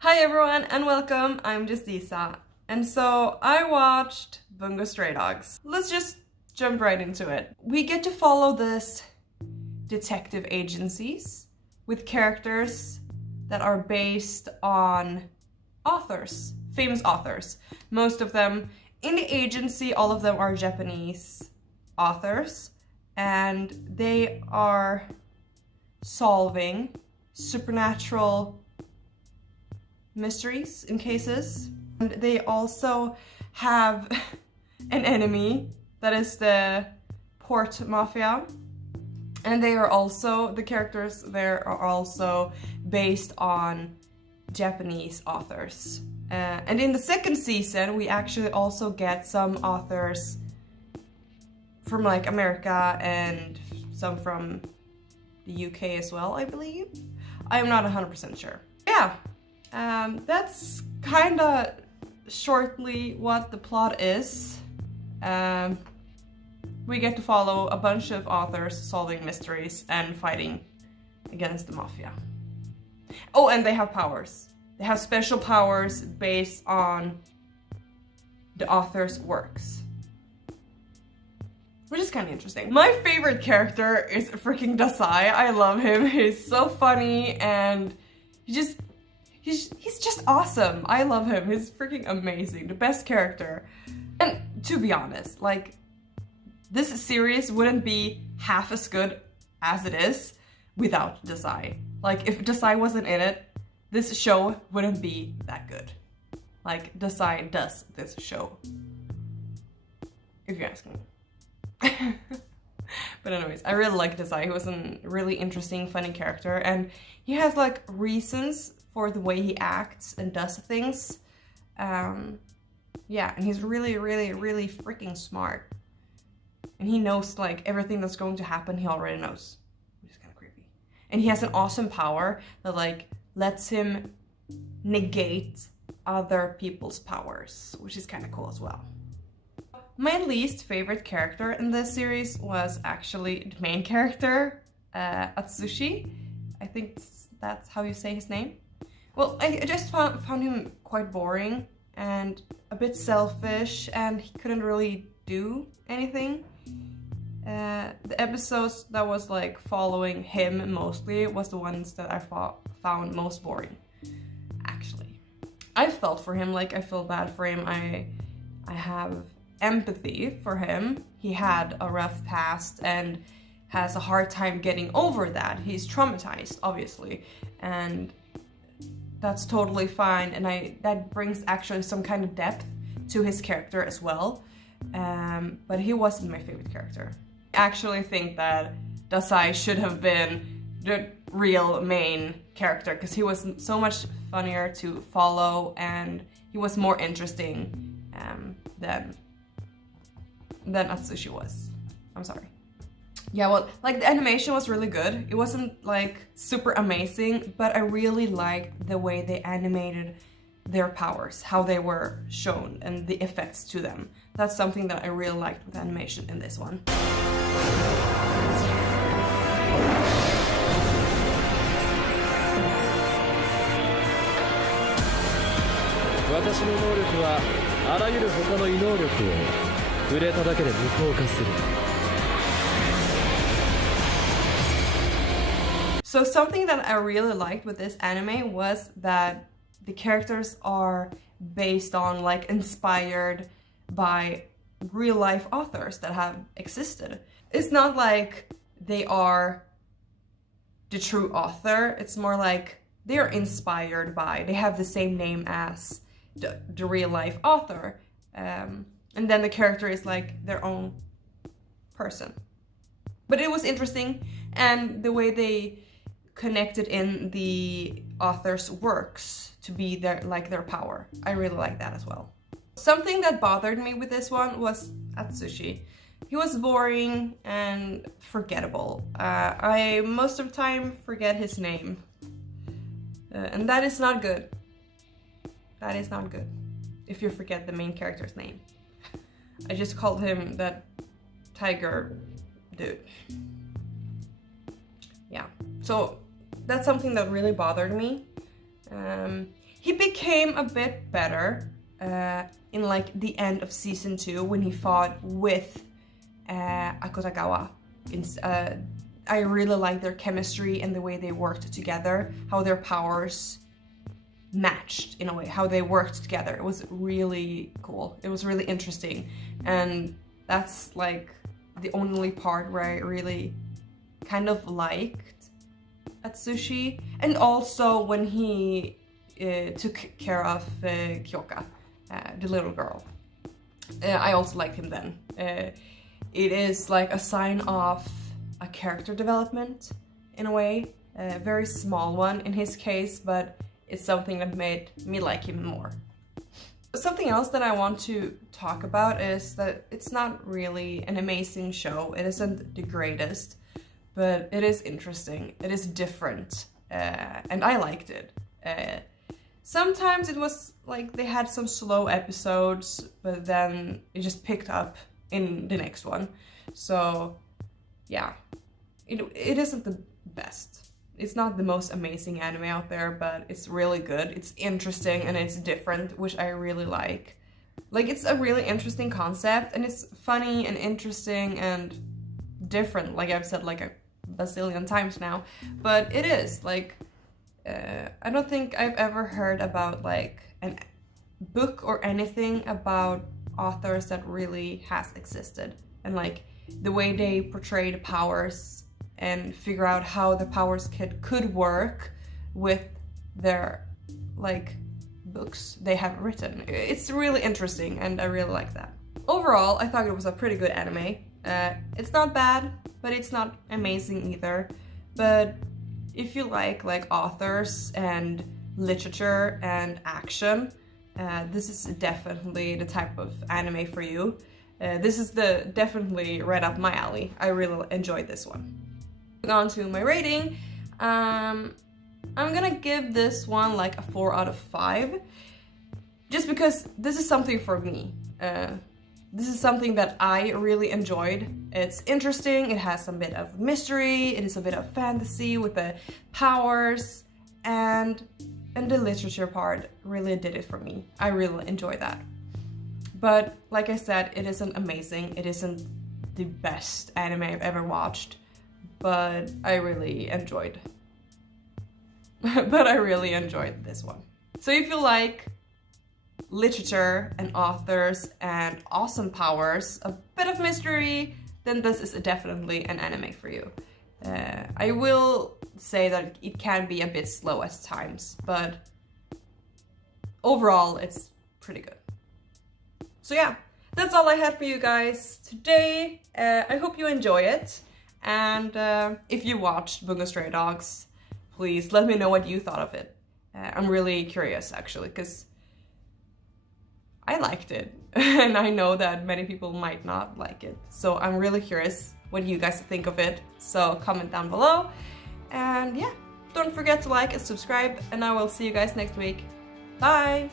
Hi everyone and welcome, I'm just Isa. And so I watched Bungo Stray Dogs. Let's just jump right into it. We get to follow this detective agencies with characters that are based on authors, famous authors. Most of them in the agency, all of them are Japanese authors, and they are solving supernatural mysteries in cases. And they also have an enemy that is the port mafia, and they are also, the characters there are also based on Japanese authors. And in the second season we actually also get some authors from like America and some from the UK as well, I believe. I am not 100% sure. Yeah, that's kinda shortly what the plot is. We get to follow a bunch of authors solving mysteries and fighting against the mafia. Oh, and they have powers. They have special powers based on the author's works, which is kind of interesting. My favorite character is freaking Dasai. I love him. He's so funny and he's just awesome. I love him. He's freaking amazing. The best character. And to be honest, like, this series wouldn't be half as good as it is without Dasai. Like, if Dasai wasn't in it, this show wouldn't be that good. Like, Dasai does this show, if you ask me. But anyways, I really like Dasai. He was a really interesting, funny character, and he has like reasons for the way he acts and does things. Yeah, and he's really freaking smart. And he knows like everything that's going to happen, he already knows, which is kind of creepy. And he has an awesome power that like lets him negate other people's powers, which is kind of cool as well. My least favorite character in this series was actually the main character, Atsushi. I think that's how you say his name. Well, I just found him quite boring and a bit selfish, and he couldn't really do anything. The episodes that was like following him mostly was the ones that I found most boring, actually. I felt for him, like I feel bad for him. I have empathy for him. He had a rough past and has a hard time getting over that. He's traumatized, obviously, and that's totally fine, and that brings actually some kind of depth to his character as well. But he wasn't my favorite character. I actually think that Dasai should have been the real main character, because he was so much funnier to follow and he was more interesting than Atsushi was. I'm sorry. Yeah, well, like, the animation was really good. It wasn't like super amazing, but I really liked the way they animated their powers, how they were shown, and the effects to them. That's something that I really liked with animation in this one. 私の能力はあらゆる他の異能力を触れただけで無効化する。 So something that I really liked with this anime was that the characters are based on, like, inspired by real life authors that have existed. It's not like they are the true author, it's more like they are inspired by, they have the same name as the real life author, and then the character is like their own person. But it was interesting, and the way they connected in the author's works to be their power. I really like that as well. Something that bothered me with this one was Atsushi. He was boring and forgettable. I most of the time forget his name. And that is not good. That is not good if you forget the main character's name. I just called him that tiger dude. Yeah, so that's something that really bothered me. He became a bit better in like the end of season 2 when he fought with Akutagawa. I really like their chemistry and the way they worked together, how their powers matched in a way, how they worked together. It was really cool. It was really interesting. And that's like the only part where I really kind of liked Atsushi. And also when he took care of Kyoka, the little girl. I also liked him then. It is like a sign of a character development in a way, a very small one in his case, but it's something that made me like him more. Something else that I want to talk about is that it's not really an amazing show. It isn't the greatest, but it is interesting. It is different, and I liked it. Sometimes it was like they had some slow episodes, but then it just picked up in the next one. So yeah, it isn't the best. It's not the most amazing anime out there, but it's really good. It's interesting and it's different, which I really like. Like, it's a really interesting concept and it's funny and interesting and different, like I've said like a bazillion times now. But it is, like, I don't think I've ever heard about like a book or anything about authors that really has existed. And like the way they portray the powers and figure out how the powers could work with their like books they have written. It's really interesting and I really like that. Overall, I thought it was a pretty good anime. It's not bad, but it's not amazing either. But if you like authors and literature and action, this is definitely the type of anime for you. This is definitely right up my alley. I really enjoyed this one. On to my rating. I'm gonna give this one like a 4 out of 5. Just because this is something for me. This is something that I really enjoyed. It's interesting, it has some bit of mystery, it is a bit of fantasy with the powers, and the literature part really did it for me. I really enjoyed that. But like I said, it isn't amazing, it isn't the best anime I've ever watched, but I really enjoyed this one. So if you like literature and authors and awesome powers, a bit of mystery, then this is definitely an anime for you. I will say that it can be a bit slow at times, but overall it's pretty good. So yeah, that's all I had for you guys today. I hope you enjoy it, and if you watched Bungo Stray Dogs, please let me know what you thought of it. I'm really curious actually, because I liked it and I know that many people might not like it. So I'm really curious what you guys think of it. So comment down below. And yeah, don't forget to like and subscribe, and I will see you guys next week. Bye!